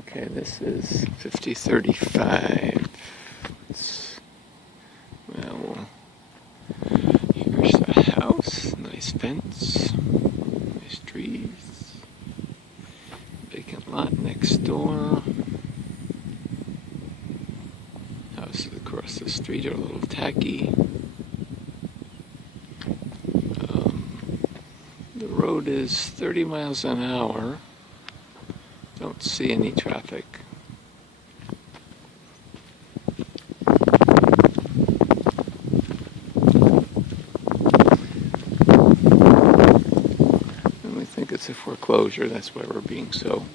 Okay, this is 5035. Well, here's the house. Nice fence. Nice trees. Vacant lot next door. Houses across the street are a little tacky. The road is 30 miles an hour. Don't see any traffic. And we think it's a foreclosure. That's why we're being so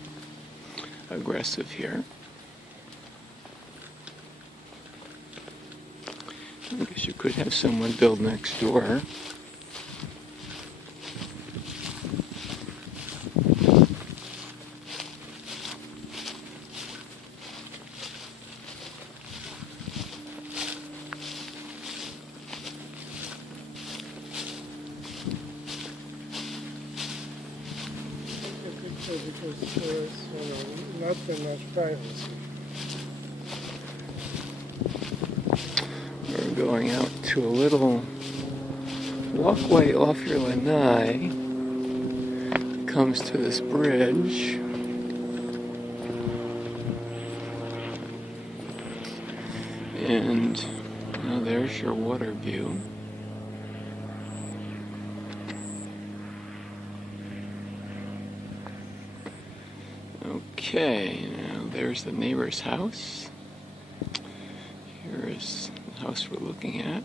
aggressive here. I guess you could have someone build next door. Because there's, not that much privacy. We're going out to a little walkway off your lanai. It comes to this bridge. And there's your water view. Okay, now there's the neighbor's house. Here is the house we're looking at.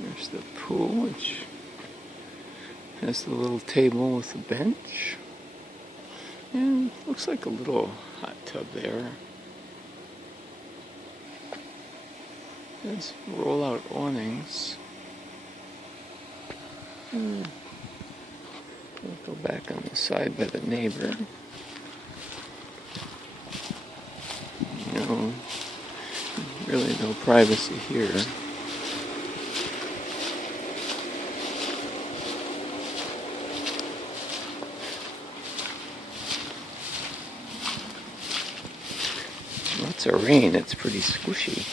There's the pool, which has the little table with a bench. And looks like a little hot tub there. There's roll-out awnings. We'll go back on the side by the neighbor. Really no privacy here. Lots of rain, it's pretty squishy.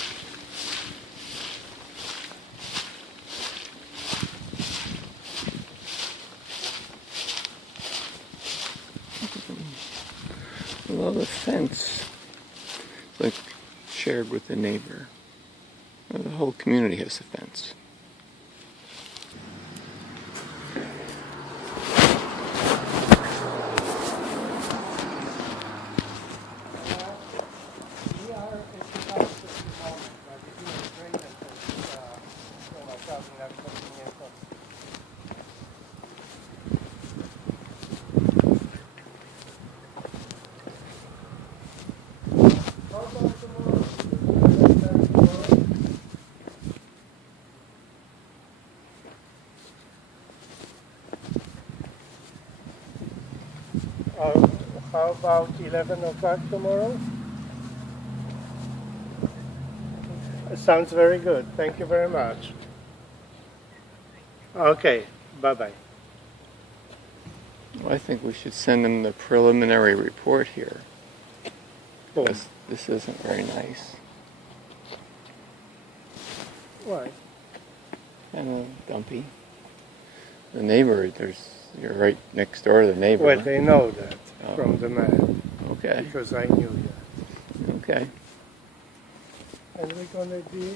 Well, the fence is like shared with the neighbor. The whole community has a fence. How about 11 o'clock tomorrow? Sounds very good. Thank you very much. Okay, bye-bye. Well, I think we should send them the preliminary report here. Because this isn't very nice. Why? Kind of dumpy. The neighbor, you're right next door to the neighbor. Well, they know that from the map. Okay. Because I knew that. Okay. And we're going to be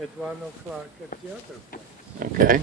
at 1 o'clock at the other place. Okay.